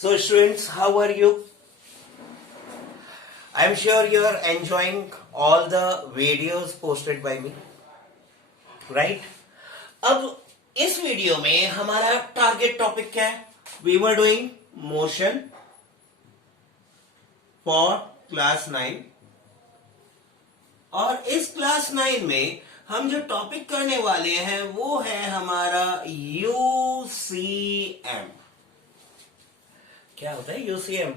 So students, how are you? I am sure you are enjoying all the videos posted by me, right? अब इस video में हमारा target topic क्या है? We were doing motion for class 9 और इस class 9 में हम जो टॉपिक करने वाले हैं वो है हमारा यूसीएम। क्या होता है यूसीएम?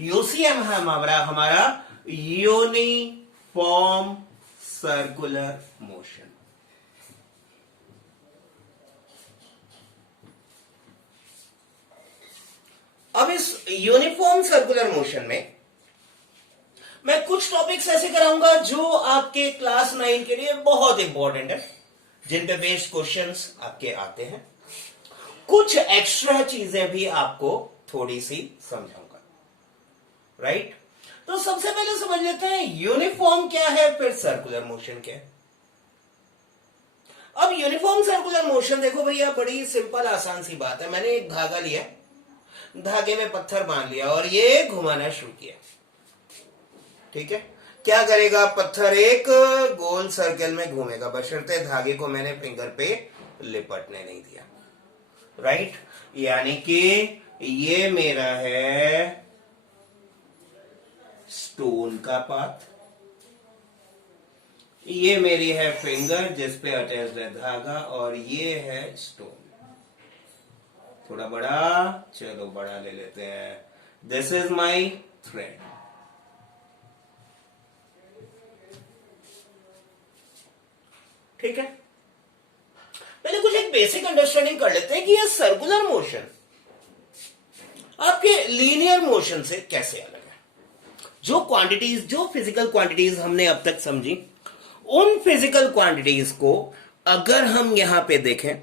यूसीएम है हमारा यूनिफॉर्म सर्कुलर मोशन। अब इस यूनिफॉर्म सर्कुलर मोशन में मैं कुछ टॉपिक्स ऐसे कराऊंगा जो आपके क्लास 9 के लिए बहुत इंपॉर्टेंट है, जिन पे बेस्ड क्वेश्चंस आपके आते हैं। कुछ एक्स्ट्रा चीजें भी आपको थोड़ी सी समझाऊंगा, राइट? तो सबसे पहले समझ लेते हैं यूनिफॉर्म क्या है, फिर सर्कुलर मोशन क्या है। अब यूनिफॉर्म सर्कुलर मोशन देखो भैया, बड़ी सिंपल आसान सी बात है। मैंने एक धागा लिया, धागे में पत्थर बांध लिया और ये घुमाना शुरू किया, ठीक है? क्या करेगा? पत्थर एक गोल सर्कल में घूमेगा, बशर्ते धागे को मैंने फिंगर पे लिपटने नहीं दिया, राइट? यानी कि ये मेरा है स्टोन का पाथ, ये मेरी है फिंगर जिस पे अटैच्ड है धागा, और ये है स्टोन। थोड़ा बड़ा, चलो बड़ा ले लेते हैं। This is my thread. ठीक है, पहले कुछ एक बेसिक अंडरस्टैंडिंग कर लेते हैं कि ये सर्कुलर मोशन आपके लीनियर मोशन से कैसे अलग है। जो क्वांटिटीज, जो फिजिकल क्वांटिटीज हमने अब तक समझी, उन फिजिकल क्वांटिटीज को अगर हम यहां पे देखें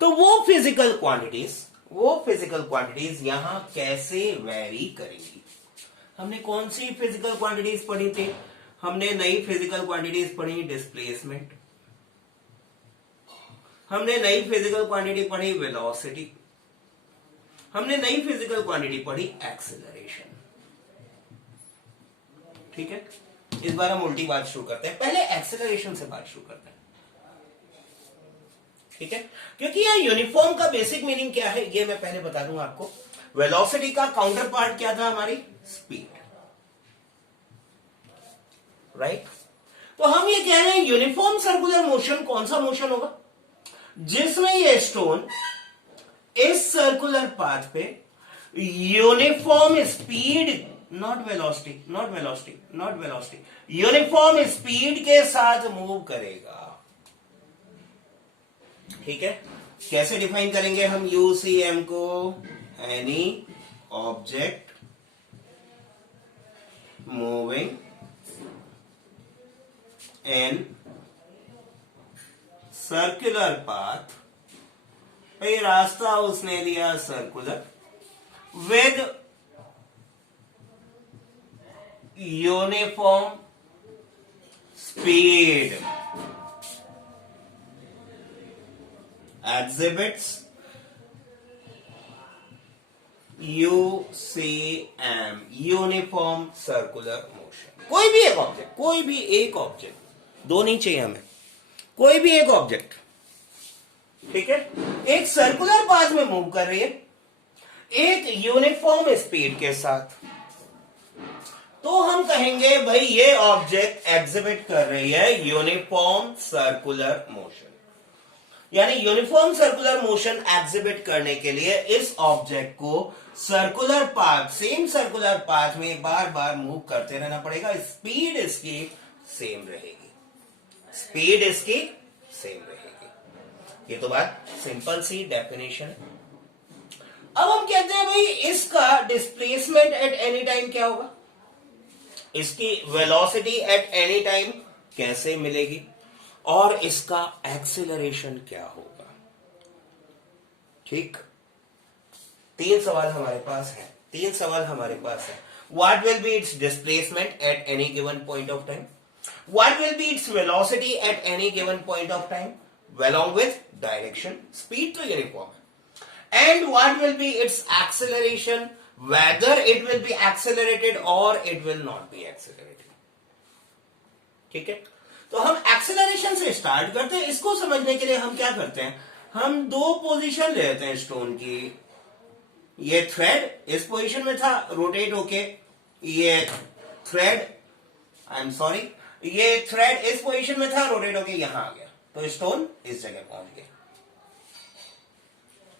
तो वो फिजिकल क्वांटिटीज यहां कैसे वेरी करेंगी। हमने कौन सी फिजिकल क्वांटिटीज पढ़ी थी? हमने नई फिजिकल क्वांटिटीज पढ़ी डिस्प्लेसमेंट, हमने नई फिजिकल क्वांटिटी पढ़ी वेलोसिटी, हमने नई फिजिकल क्वांटिटी पढ़ी एक्सेलरेशन। ठीक है, इस बार हम उल्टी बात शुरू करते हैं, पहले एक्सेलरेशन से बात शुरू करते हैं, ठीक है? क्योंकि यह यूनिफॉर्म का बेसिक मीनिंग क्या है ये मैं पहले बता दूंगा आपको। वेलोसिटी का काउंटर पार्ट क्या था? हमारी स्पीड, राइट? तो हम ये कह रहे हैं यूनिफॉर्म सर्कुलर मोशन कौन सा मोशन होगा? जिसमें ये स्टोन इस सर्कुलर पाथ पे uniform speed, not velocity, uniform speed के साथ मूव करेगा। ठीक है, कैसे डिफाइन करेंगे हम यूसीएम को? Any object moving in circular path, भाई रास्ता उसने लिया circular, with uniform speed, exhibits UCM, uniform circular motion. कोई भी एक ऑब्जेक्ट, दो नहीं चाहिए हमें, कोई भी एक ऑब्जेक्ट, ठीक है, एक सर्कुलर पाथ में मूव कर रही है एक यूनिफॉर्म स्पीड के साथ, तो हम कहेंगे भाई ये ऑब्जेक्ट एग्जिबिट कर रही है यूनिफॉर्म सर्कुलर मोशन। यानी यूनिफॉर्म सर्कुलर मोशन एग्जिबिट करने के लिए इस ऑब्जेक्ट को circular path, same circular path में बार बार मूव करते रहना पड़ेगा। स्पीड इसकी सेम रहेगी, ये तो बात सिंपल सी डेफिनेशन है। अब हम कहते हैं भाई इसका डिस्प्लेसमेंट एट एनी टाइम क्या होगा, इसकी वेलोसिटी एट एनी टाइम कैसे मिलेगी, और इसका एक्सेलरेशन क्या होगा। ठीक, तीन सवाल हमारे पास है। What will be it's displacement at any given point of time, what will be its velocity at any given point of time, along with direction. Speed तो यूनिफॉर्म है, and what will be its acceleration, whether it will be accelerated or it will not be accelerated. ठीक है, तो हम acceleration से start करते हैं. इसको समझने के लिए हम क्या करते हैं, हम दो पोजीशन ले लेते हैं स्टोन की. ये थ्रेड इस पोजीशन में था, रोटेट होके ये थ्रेड, आई एम सॉरी, ये थ्रेड इस पोजीशन में था, रोटेट होके यहां आ गया, तो स्टोन इस जगह पहुंच गया.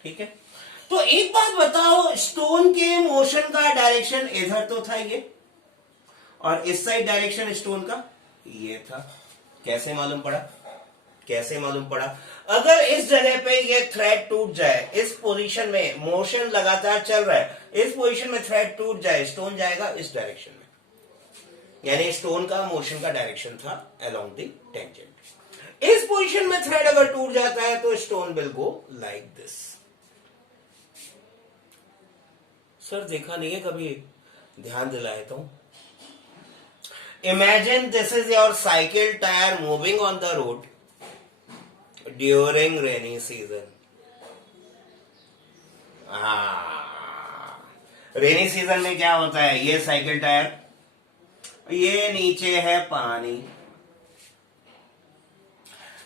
ठीक है, तो एक बात बताओ, स्टोन के मोशन का डायरेक्शन इधर तो था ये, और इस साइड डायरेक्शन स्टोन का ये था. कैसे मालूम पड़ा, कैसे मालूम पड़ा? अगर इस जगह पे ये थ्रेड टूट जाए, इस पोजीशन में मोशन लगातार चल रहा है, इस पोजीशन में थ्रेड टूट जाए, स्टोन जाएगा इस डायरेक्शन में. यानी स्टोन का मोशन का डायरेक्शन था अलोंग द टेंजेंट. इस पोजीशन में थ्रेड अगर टूट जाता है तो stone will go like this. Sir देखा नहीं है कभी, ध्यान दिलाए तो. Imagine this is your cycle tyre moving on the road during rainy season. Rainy season में क्या होता है, ये साइकिल टायर, ये नीचे है पानी.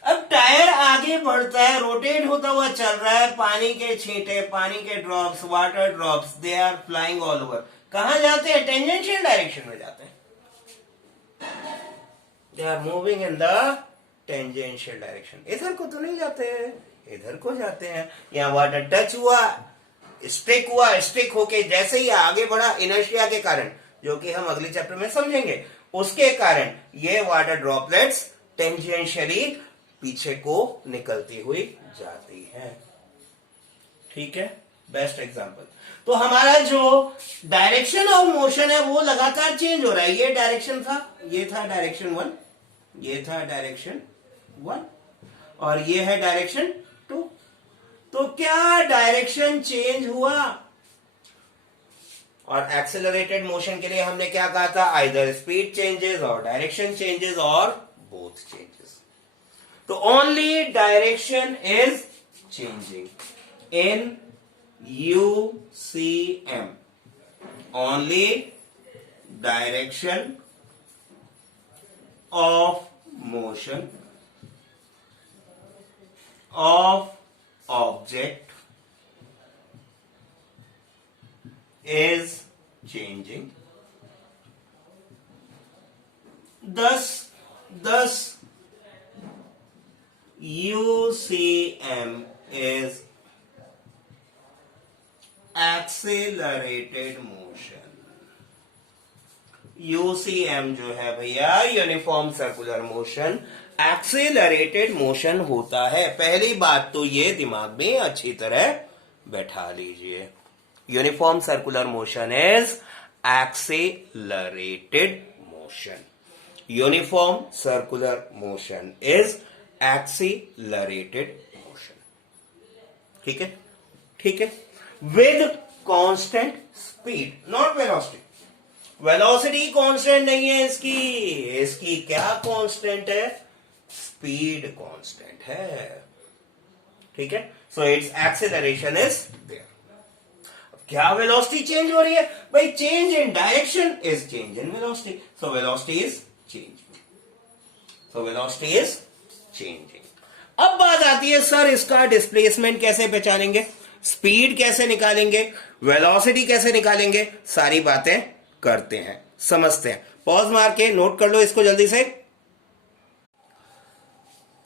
अब टायर आगे बढ़ता है, रोटेट होता हुआ चल रहा है, पानी के छींटे, पानी के drops, water drops, they are flying all over. कहां जाते हैं, टेंजेंशियल डायरेक्शन में जाते हैं. They are moving in the tangential direction. इधर को तो नहीं जाते हैं, इधर को जाते हैं. यहां वाटर टच हुआ, स्टिक होके जैसे ही आगे बढ़ा, इनर्शिया के कारण, जो कि हम अगले चैप्टर में समझेंगे, उसके कारण ये वाटर ड्रॉपलेट्स टेंजेंशियली पीछे को निकलती हुई जाती है. ठीक है, बेस्ट एग्जांपल. तो हमारा जो डायरेक्शन ऑफ मोशन है वो लगातार चेंज हो रहा है. ये डायरेक्शन था, ये था डायरेक्शन 1, ये था डायरेक्शन 1, और ये है डायरेक्शन 2. तो क्या डायरेक्शन चेंज हुआ? और एक्सेलरेटेड मोशन के लिए हमने क्या कहा था, आइदर स्पीड चेंजेस और डायरेक्शन चेंजेस और बोथ चेंजेस. तो only direction is changing in UCM. Only direction of motion of object is changing. Thus UCM is accelerated motion. UCM जो है भैया, uniform circular motion, accelerated motion होता है. पहली बात तो ये दिमाग में अच्छी तरह बैठा लीजिए. Uniform circular motion is accelerated motion. Uniform circular motion is accelerated motion. ठीक है, ठीक है. With constant speed, not velocity. Velocity constant नहीं है इसकी. इसकी क्या constant है, speed constant है. ठीक है, so its acceleration is there. क्या velocity change हो रही है भाई? Change in direction is change in velocity. So velocity is changing. So velocity is changing. अब बात आती है, सर इसका डिस्प्लेसमेंट कैसे पहचानेंगे, स्पीड कैसे निकालेंगे, वेलोसिटी कैसे निकालेंगे? सारी बातें करते हैं, समझते हैं. पॉज मार के नोट कर लो इसको जल्दी से.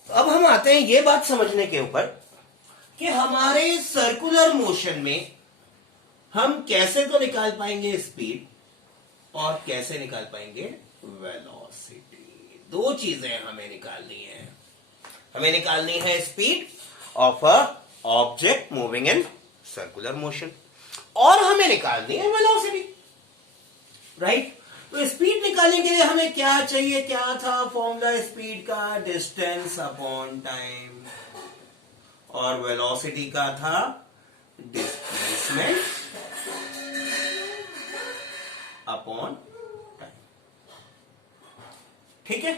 अब हम आते हैं ये बात समझने के ऊपर कि हमारे सर्कुलर मोशन में हम कैसे तो निकाल पाएंगे स्पीड और कैसे निकाल पाएंगे वेलोसिटी. दो चीजें हमें निकालनी है. हमें निकालनी है speed of a object moving in circular motion, और हमें निकालनी है वेलोसिटी. राइट. तो स्पीड निकालने के लिए हमें क्या चाहिए, क्या था फॉर्मूला स्पीड का, डिस्टेंस अपॉन टाइम, और वेलोसिटी का था डिस्प्लेसमेंट अपॉन टाइम. ठीक है,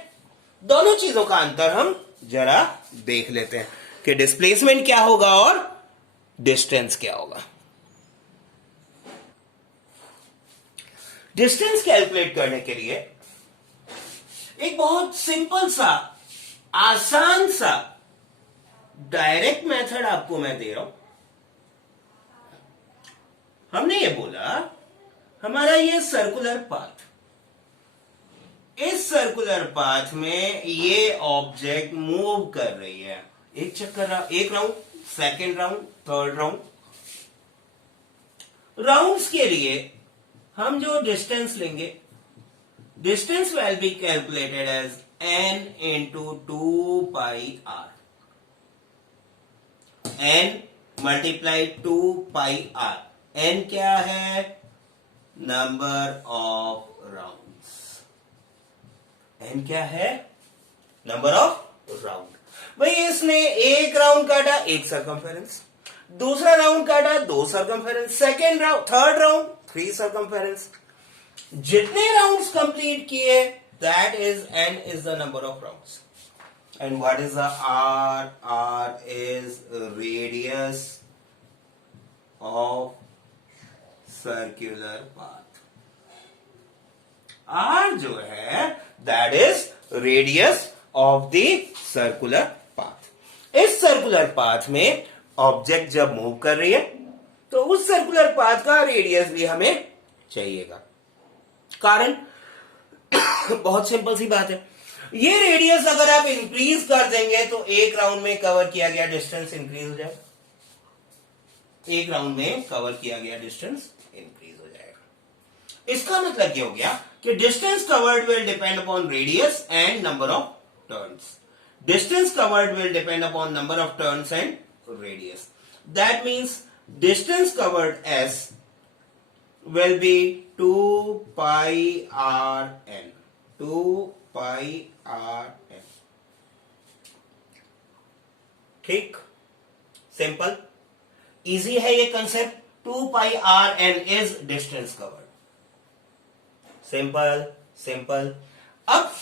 दोनों चीजों का अंतर हम जरा देख लेते हैं कि डिस्प्लेसमेंट क्या होगा और डिस्टेंस क्या होगा? डिस्टेंस कैलकुलेट करने के लिए एक बहुत सिंपल सा, आसान सा डायरेक्ट मेथड आपको मैं दे रहा हूं। हमने ये बोला हमारा ये सर्कुलर पाथ, इस सर्कुलर पाथ में ये ऑब्जेक्ट मूव कर रही है, एक चक्कर, एक round, second round, third round. Rounds के लिए हम जो डिस्टेंस लेंगे, distance will be calculated as n into 2 pi r, n multiplied 2 pi r। n क्या है? Number of rounds. n क्या है? Number of round. भाई इसने एक राउंड काटा, एक सर्कमफेरेंस, दूसरा राउंड काटा, दो circumference, second round, third round, 3 circumference. जितने राउंड्स कंप्लीट किए, that is n is the number of rounds. And what is the r? r is radius of circular path. r जो है that is radius of the circular path. इस circular path में object जब move कर रही है तो उस सर्कुलर पाथ का रेडियस भी हमें चाहिएगा। कारण बहुत सिंपल सी बात है, ये रेडियस अगर आप इंक्रीज कर देंगे तो एक राउंड में कवर किया गया डिस्टेंस इंक्रीज हो जाएगा, एक राउंड में कवर किया गया डिस्टेंस इंक्रीज हो जाएगा। इसका मतलब क्या हो गया कि distance covered will depend upon radius and number of turns. Distance covered will depend upon number of turns and radius. That means distance covered S will be 2 pi r n, 2 pi r n। ठीक, simple, easy है ये concept. 2 pi r n is distance covered. Simple simple. अब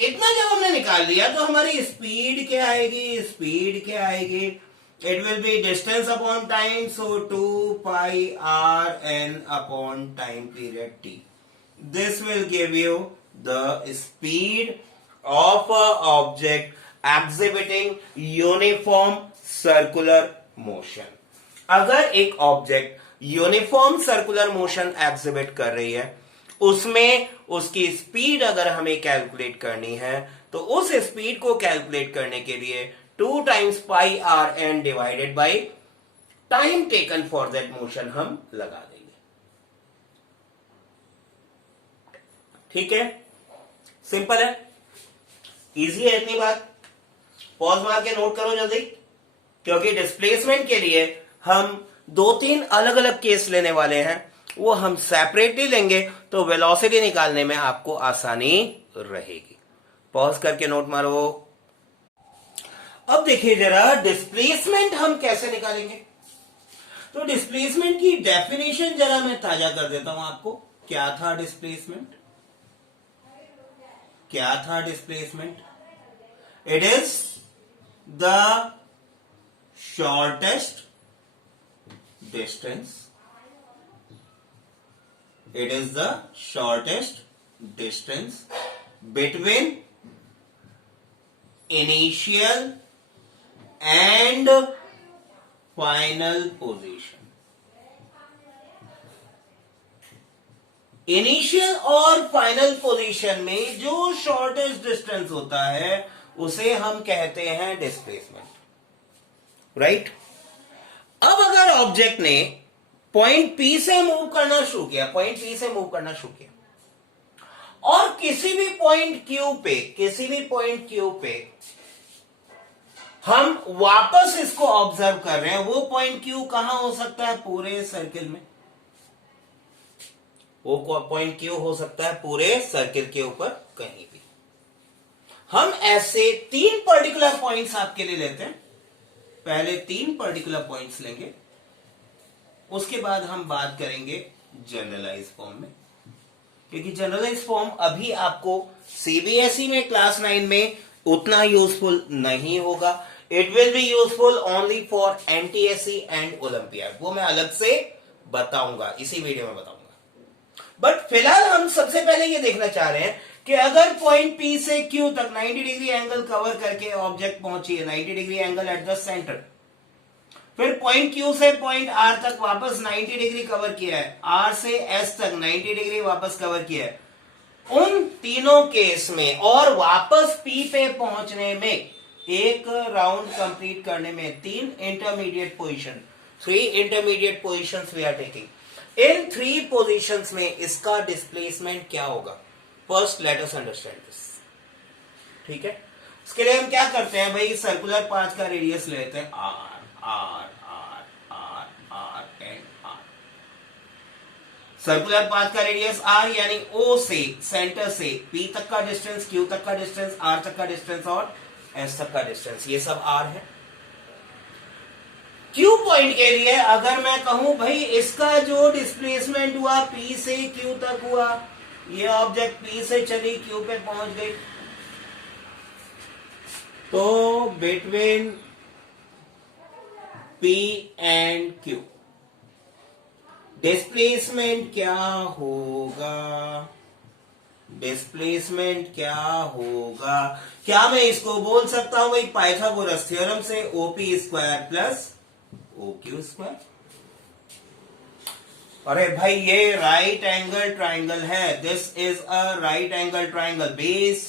इतना जब हमने निकाल लिया तो हमारी स्पीड क्या आएगी? स्पीड क्या आएगी? It will be distance upon time, so 2 pi r n upon time period t. This will give you the speed of a object exhibiting uniform circular motion. अगर एक object uniform circular motion exhibit कर रही है, उसमें उसकी speed अगर हमें calculate करनी है तो उस स्पीड को कैलकुलेट करने के लिए 2 times pi r n divided by time taken for that motion हम लगा देंगे। ठीक है, सिंपल है, इजी है इतनी बात। पॉज मार के नोट करो जल्दी, क्योंकि डिस्प्लेसमेंट के लिए हम 2-3 अलग अलग केस लेने वाले हैं, वो हम सेपरेटली लेंगे तो वेलोसिटी निकालने में आपको आसानी रहेगी। पॉज करके नोट मारो। अब देखिए जरा डिस्प्लेसमेंट हम कैसे निकालेंगे। तो डिस्प्लेसमेंट की डेफिनेशन जरा मैं ताजा कर देता हूं आपको। क्या था डिस्प्लेसमेंट? क्या था displacement? It is the shortest distance, it is the shortest distance between initial and final position। Initial और फाइनल पोजीशन में जो शॉर्टेस्ट डिस्टेंस होता है उसे हम कहते हैं डिस्प्लेसमेंट, राइट। अब अगर ऑब्जेक्ट ने पॉइंट P से मूव करना शुरू किया, पॉइंट P से मूव करना शुरू किया और किसी भी पॉइंट Q पे हम वापस इसको ऑब्जर्व कर रहे हैं, वो पॉइंट Q कहां हो सकता है? पूरे सर्किल में। वो पॉइंट Q हो सकता है पूरे सर्किल के ऊपर कहीं भी। हम ऐसे 3 पर्टिकुलर पॉइंट्स आपके लिए लेते हैं। पहले 3 पर्टिकुलर पॉइंट्स लेंगे, उसके बाद हम बात करेंगे जनरलाइज फॉर्म में, क्योंकि जनरलाइज फॉर्म अभी आपको सीबीएसई में क्लास 9 में उतना यूजफुल नहीं होगा। It will be useful only for NTSC and olympiad, वो मैं अलग से बताऊंगा, इसी वीडियो में बताऊंगा। बट फिलहाल हम सबसे पहले ये देखना चाह रहे हैं कि अगर पॉइंट पी से क्यू तक 90 डिग्री एंगल कवर करके ऑब्जेक्ट पहुंची है, 90 degree angle at the centre, फिर पॉइंट क्यू से पॉइंट आर तक वापस 90 डिग्री कवर किया है, आर से एस तक 90 डिग्री वापस कवर किया है, उन तीनों केस में और वापस पी पे पहुंचने में, एक राउंड कंप्लीट करने में 3 intermediate position, 3 intermediate positions we are taking. In 3 positions में इसका डिस्प्लेसमेंट क्या होगा, first let us understand this. ठीक है, इसके लिए हम क्या करते हैं भाई, सर्कुलर पाथ का रेडियस लेते हैं R, R R R R and R. Circular path का रेडियस आर यानी ओ से, सेंटर से पी तक का डिस्टेंस, क्यू तक का डिस्टेंस, आर तक का डिस्टेंस और एस तक का डिस्टेंस, ये सब आर है। क्यू पॉइंट के लिए अगर मैं कहूं भाई इसका जो डिस्प्लेसमेंट हुआ पी से क्यू तक हुआ, ये ऑब्जेक्ट पी से चली क्यू पे पहुंच गई, तो between P and Q displacement क्या होगा, डिस्प्लेसमेंट क्या होगा, क्या मैं इसको बोल सकता हूं भाई पाइथागोरस थ्योरम से OP square plus O Q square. अरे भाई ये राइट एंगल ट्राइंगल है, this is a right angle triangle, base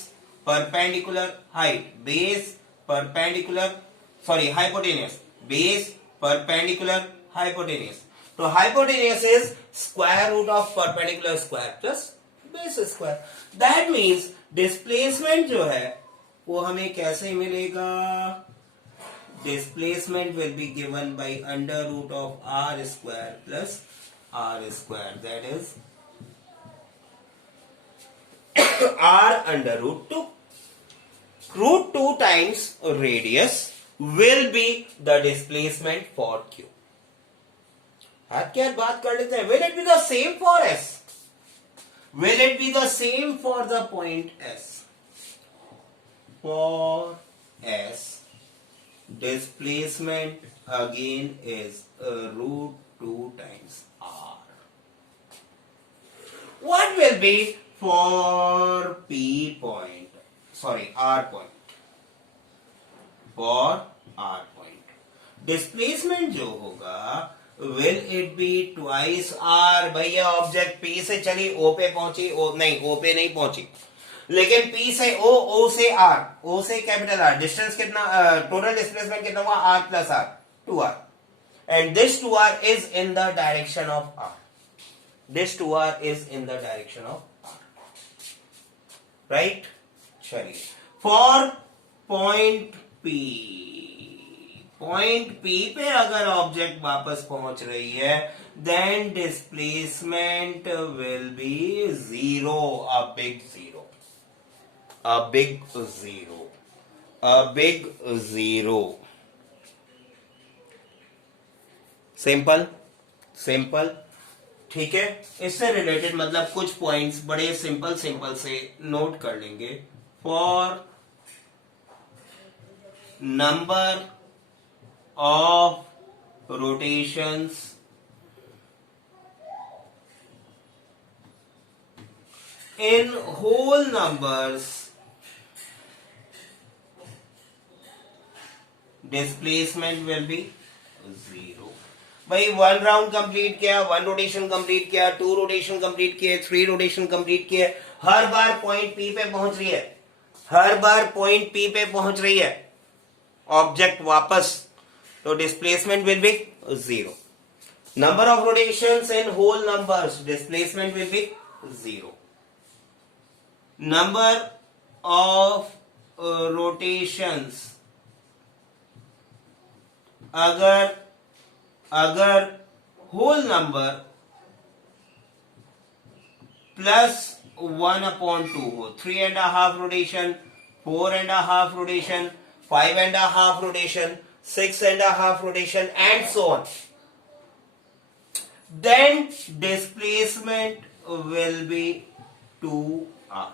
perpendicular height, base perpendicular sorry hypotenuse, base perpendicular hypotenuse, तो hypotenuse is square root of perpendicular square plus base square. That means displacement जो है वो हमें कैसे मिलेगा, displacement will be given by under root of r square plus r square, that is r under root 2. Root 2 times radius will be the displacement for q. हाथ के हाथ बात कर लेते हैं, will it be the same for s, will it be the same for the point s, for s displacement again is root 2 times r. What will be for p point, sorry r point, for r point displacement जो होगा will it be twice r। भैया object p से चली o पे पहुंची, o नहीं o पे नहीं पहुंची, लेकिन P से O, O से R, O से कैपिटल R, डिस्टेंस कितना, टोटल डिस्प्लेसमेंट कितना हुआ R plus R, 2R, and this 2R is in the direction of R, this 2R is in the direction of R, right. चलिए for point P, point P पे अगर object वापस पहुंच रही है then displacement will be 0, a big 0, a big zero, a big zero, simple simple. ठीक है, इससे रिलेटेड मतलब कुछ पॉइंट्स बड़े सिंपल सिंपल से नोट कर लेंगे। For number of rotations in whole numbers, displacement will be 0। भाई 1 राउंड कंप्लीट किया, 1 रोटेशन कंप्लीट किया, 2 रोटेशन कंप्लीट किए, 3 रोटेशन कंप्लीट किए, हर बार पॉइंट पी पे पहुंच रही है, हर बार पॉइंट पी पे पहुंच रही है ऑब्जेक्ट वापस, तो displacement will be 0। Number of rotations in whole numbers, displacement will be 0। number of rotations, अगर whole number plus 1/2 हो, 3.5 rotation, 4.5 rotation, 5.5 rotation, 6.5 rotation and so on, then displacement will be 2r,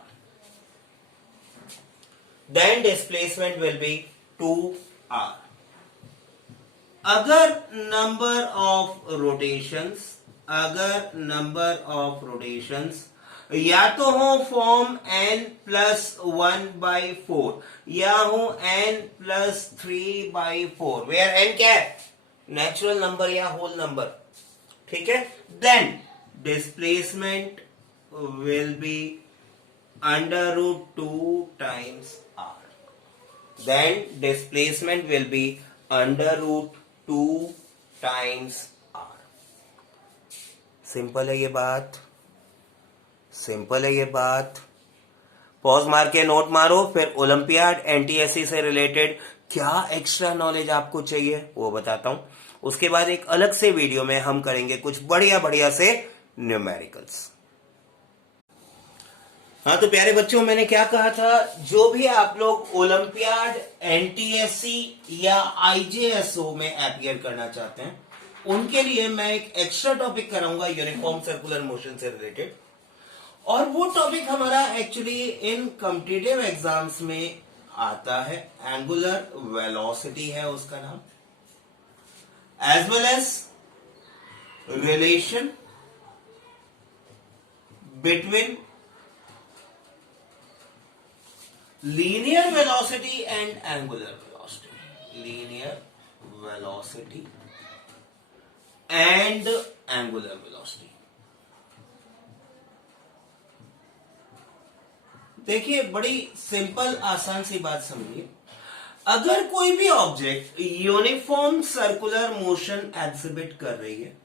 then displacement will be 2r। r. अगर number of rotations या तो हो form n+1/4 या हो n+3/4, where n क्या है, नेचुरल नंबर या होल नंबर, ठीक है, then displacement will be √2 times r. Then displacement will be √2 times r. Simple है ये बात, सिंपल है ये बात. पॉज मार के नोट मारो, फिर ओलंपियाड एनटीएससी से रिलेटेड क्या एक्स्ट्रा नॉलेज आपको चाहिए वो बताता हूं. उसके बाद एक अलग से वीडियो में हम करेंगे कुछ बढ़िया बढ़िया से न्यूमेरिकल्स. हाँ तो प्यारे बच्चों, मैंने क्या कहा था, जो भी आप लोग ओलंपियाड एनटीएससी या आईजेएसओ में अपीयर करना चाहते हैं उनके लिए मैं एक एक्स्ट्रा टॉपिक कराऊंगा यूनिफॉर्म सर्कुलर मोशन से रिलेटेड. और वो टॉपिक हमारा एक्चुअली इन कॉम्पिटिटिव एग्जाम्स में आता है. एंगुलर वेलोसिटी है उसका नाम, as well as relation between linear velocity and angular velocity. Linear velocity and angular velocity. देखिए बड़ी सिंपल आसान सी बात समझिए. अगर कोई भी object uniform circular motion exhibit कर रही है,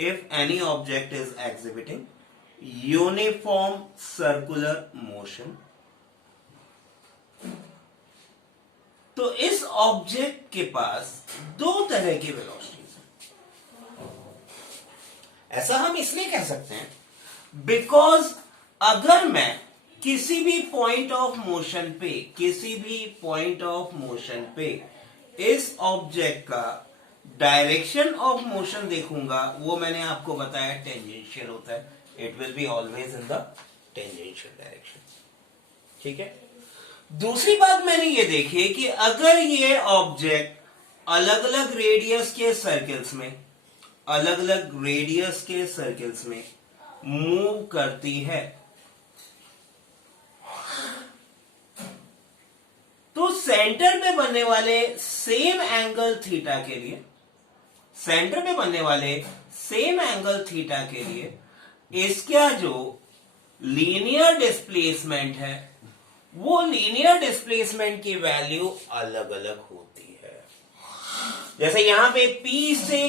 if any object is exhibiting uniform circular motion, तो इस ऑब्जेक्ट के पास दो तरह की वेलोसिटीज हैं. ऐसा हम इसलिए कह सकते हैं बिकॉज अगर मैं किसी भी पॉइंट ऑफ मोशन पे इस ऑब्जेक्ट का डायरेक्शन ऑफ मोशन देखूंगा, वो मैंने आपको बताया टेंजेंशियल होता है. It will be always in the tangential direction. ठीक है. दूसरी बात मैंने ये देखी है कि अगर ये ऑब्जेक्ट अलग अलग रेडियस के सर्कल्स में मूव करती है, तो सेंटर पे बनने वाले सेम एंगल थीटा के लिए इसका जो लीनियर डिस्प्लेसमेंट है, वो लीनियर डिस्प्लेसमेंट की वैल्यू अलग अलग होती है. जैसे यहां पे P से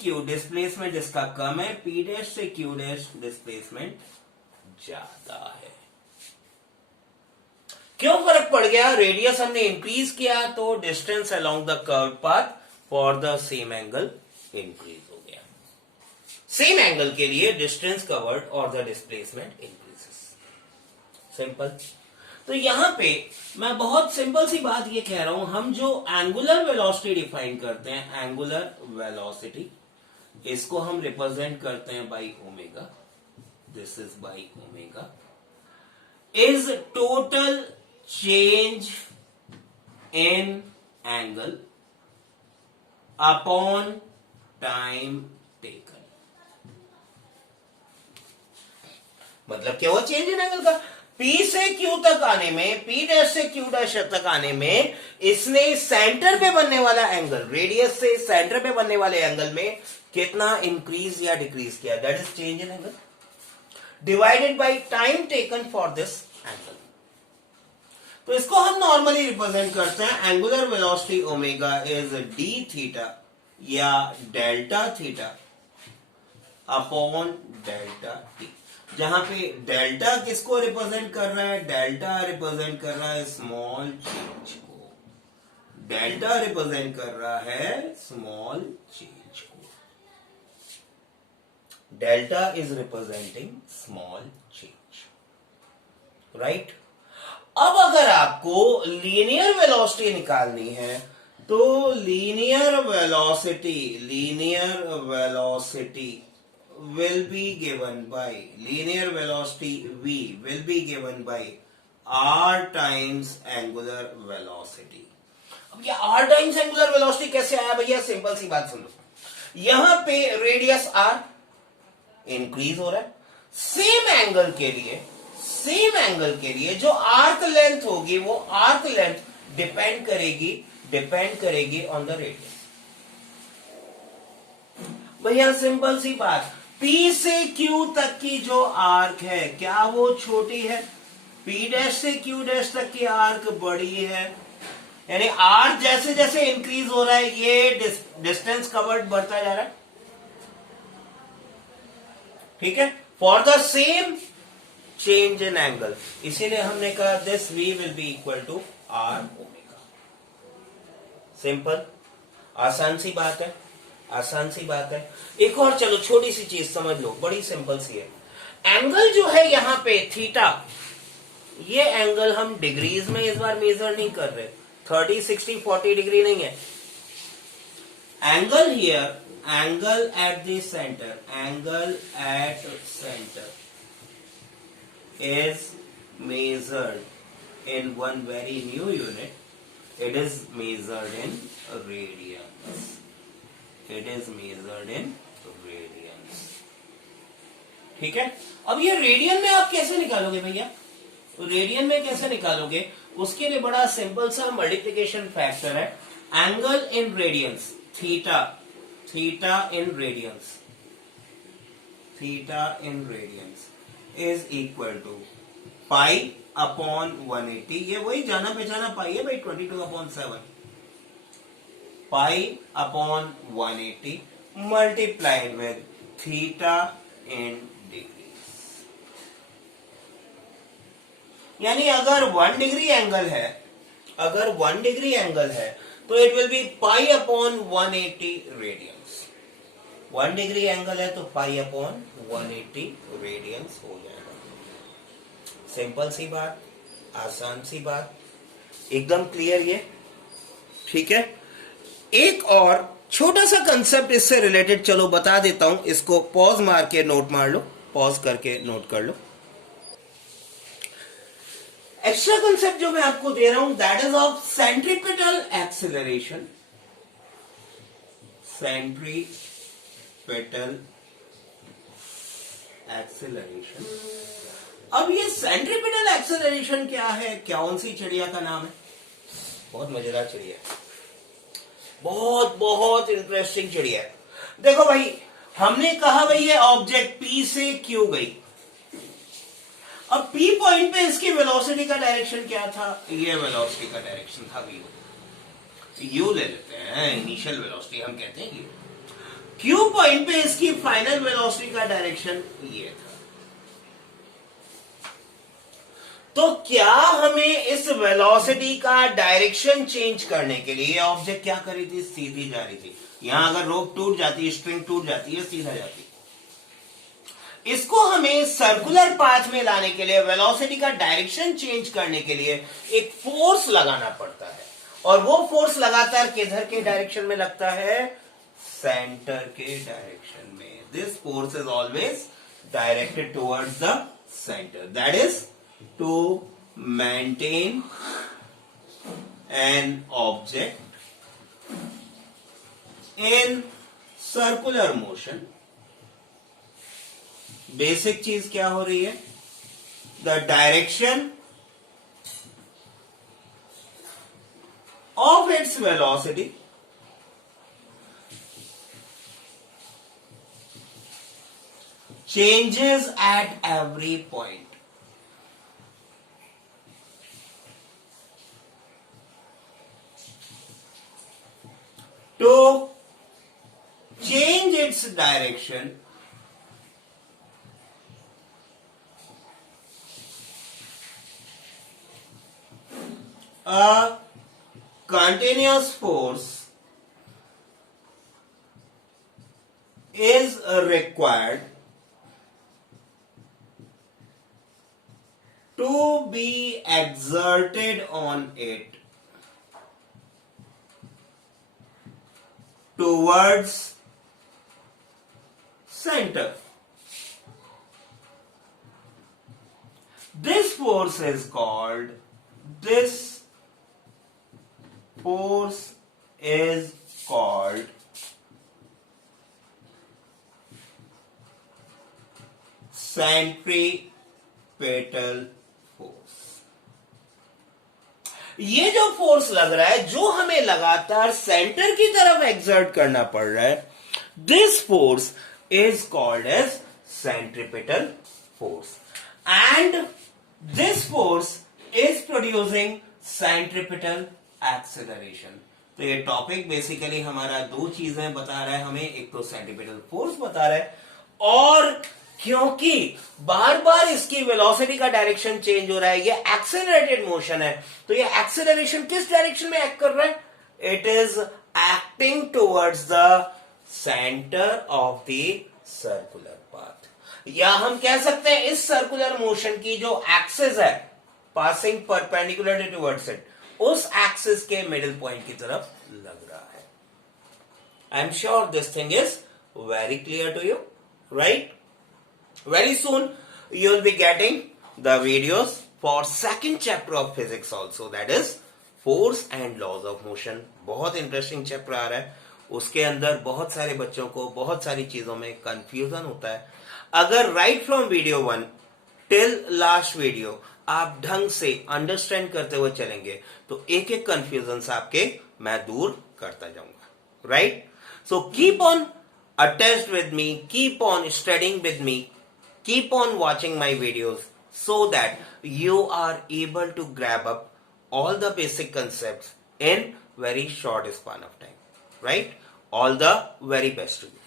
Q डिस्प्लेसमेंट इसका कम है, P' से Q' डिस्प्लेसमेंट ज्यादा है. क्यों फर्क पड़ गया? रेडियस हमने इंक्रीज किया तो distance along the curve path for the same angle increase हो गया. सेम एंगल के लिए डिस्टेंस कवर्ड और द डिस्प्लेसमेंट इंक्रीजेस. सिंपल. तो यहां पे मैं बहुत सिंपल सी बात ये कह रहा हूं, हम जो एंगुलर वेलोसिटी डिफाइन करते हैं, एंगुलर वेलोसिटी, इसको हम रिप्रेजेंट करते हैं by omega. This is by omega is total change in angle upon time taken. मतलब क्या हुआ चेंज इन एंगल का? P से Q तक आने में, P' से Q' तक आने में इसने सेंटर पे बनने वाला एंगल, रेडियस से सेंटर पे बनने वाले एंगल में कितना इंक्रीज या डिक्रीज किया, that is change in angle divided by time taken for this angle. तो इसको हम नॉर्मली रिप्रेजेंट करते हैं, angular velocity omega is d theta या delta theta upon delta t. जहां पे डेल्टा किसको रिप्रेजेंट कर रहा है? डेल्टा रिप्रेजेंट कर रहा है स्मॉल चेंज को. डेल्टा रिप्रेजेंट कर रहा है स्मॉल चेंज को. Delta is representing small change, right. अब अगर आपको लीनियर वेलोसिटी निकालनी है तो linear velocity will be given by linear velocity v will be given by r times angular velocity. अब ये r टाइम्स एंगुलर वेलोसिटी कैसे आया भैया? सिंपल सी बात सुनो, यहां पे रेडियस r इंक्रीज हो रहा है, सेम एंगल के लिए जो आर्क लेंथ होगी वो आर्क लेंथ डिपेंड करेगी ऑन द रेडियस। भैया सिंपल सी बात, P से Q तक की जो आर्क है क्या वो छोटी है? P डैश से Q डैश तक की आर्क बड़ी है, यानी आर्क जैसे जैसे इंक्रीज हो रहा है ये डिस्टेंस कवर्ड बढ़ता जा रहा है। ठीक है, for the same change in angle, इसीलिए हमने कहा this V will be equal to R omega. Simple, आसान सी बात है, आसान सी बात है। एक और चलो छोटी सी चीज समझ लो, बड़ी सिंपल सी है। एंगल जो है यहां पे थीटा, ये एंगल हम डिग्रीज में इस बार मेजर नहीं कर रहे, 30, 60, 40 डिग्री नहीं है। Angle here, angle at the centre, angle at centre is measured in one very new unit. It is measured in radians. It is measured in radians. ठीक है, अब ये रेडियन में आप कैसे निकालोगे भैया? रेडियन में कैसे निकालोगे? उसके लिए बड़ा सिंपल सा मल्टीप्लिकेशन फैक्टर है, angle in radians, theta, theta in radians, theta in radians is equal to pi upon 180। ये वही जाना पहचाना पाई है भाई, 22/7, pi upon 180 multiplied with theta in degrees. यानी अगर 1 डिग्री एंगल है, अगर 1 डिग्री एंगल है तो it will be pi upon 180 radians. 1 degree angle है तो पाई अपॉन 180 रेडियंस हो जाएगा। सिंपल सी बात, आसान सी बात, एकदम क्लियर ये। ठीक है, एक और छोटा सा कंसेप्ट इससे रिलेटेड चलो बता देता हूं, इसको पॉज मार के नोट मार लो, पॉज करके नोट कर लो। एक्स्ट्रा कंसेप्ट जो मैं आपको दे रहा हूं that is of centripetal acceleration, centripetal acceleration. अब ये सेंट्रीपिटल एक्सेलरेशन क्या है? कौन सी चिड़िया का नाम है? बहुत मजेदार चिड़िया है, बहुत बहुत इंटरेस्टिंग चिड़िया है। देखो भाई, हमने कहा भाई ये ऑब्जेक्ट P से Q गई, अब P पॉइंट पे इसकी वेलोसिटी का डायरेक्शन क्या था? ये वेलोसिटी का डायरेक्शन था U ले लेते हैं, इनिशियल वेलोसिटी हम कहते हैं U। Q पॉइंट पे इसकी फाइनल वेलोसिटी का डायरेक्शन ये था। तो क्या हमें इस वेलोसिटी का डायरेक्शन चेंज करने के लिए ऑब्जेक्ट क्या करी थी? सीधी जा रही थी। यहां अगर रोप टूट जाती है, स्ट्रिंग टूट जाती है, सीधा जाती है। इसको हमें सर्कुलर पाथ में लाने के लिए, वेलोसिटी का डायरेक्शन चेंज करने के लिए एक फोर्स लगाना पड़ता है, और वो फोर्स लगातार किधर के डायरेक्शन में लगता है? सेंटर के डायरेक्शन में। This force is always directed towards the centre, that is to maintain an object in circular motion। Basic चीज क्या हो रही है? the direction of its velocity changes at every point। To change its direction, a continuous force is required to be exerted on it towards center। This force is called centripetal force. ये जो force लग रहा है, जो हमें लगातार centre की तरफ एक्सर्ट करना पड़ रहा है, this force is called as centripetal force and this force is producing centripetal acceleration. तो ये टॉपिक बेसिकली हमारा दो चीजें बता रहा है हमें, एक तो सेंट्रीपेटल फोर्स बता रहा है, और क्योंकि बार बार इसकी वेलोसिटी का डायरेक्शन चेंज हो रहा है, ये एक्सेलरेटेड मोशन है, तो ये एक्सेलरेशन किस डायरेक्शन में एक्ट कर रहा है? It is acting towards the centre of the circular path, या हम कह सकते हैं इस सर्कुलर मोशन की जो एक्सिस है पासिंग परपेंडिकुलर टुवर्ड्स इट, उस एक्सिस के मिडिल पॉइंट की तरफ लग रहा है। I am sure this thing is very clear to you, right? Very soon you will be getting the videos for second chapter of physics also, that is force and laws of motion। बहुत interesting chapter आ रहा है, उसके अंदर बहुत सारे बच्चों को बहुत सारी चीजों में कंफ्यूजन होता है। अगर right from video 1 till last video आप ढंग से अंडरस्टैंड करते हुए चलेंगे तो एक एक कंफ्यूजन आपके मैं दूर करता जाऊंगा, right? So keep on attached with me, keep on studying with me, keep on watching my videos so that you are able to grab up all the basic concepts in very short span of time, right? All the very best to you.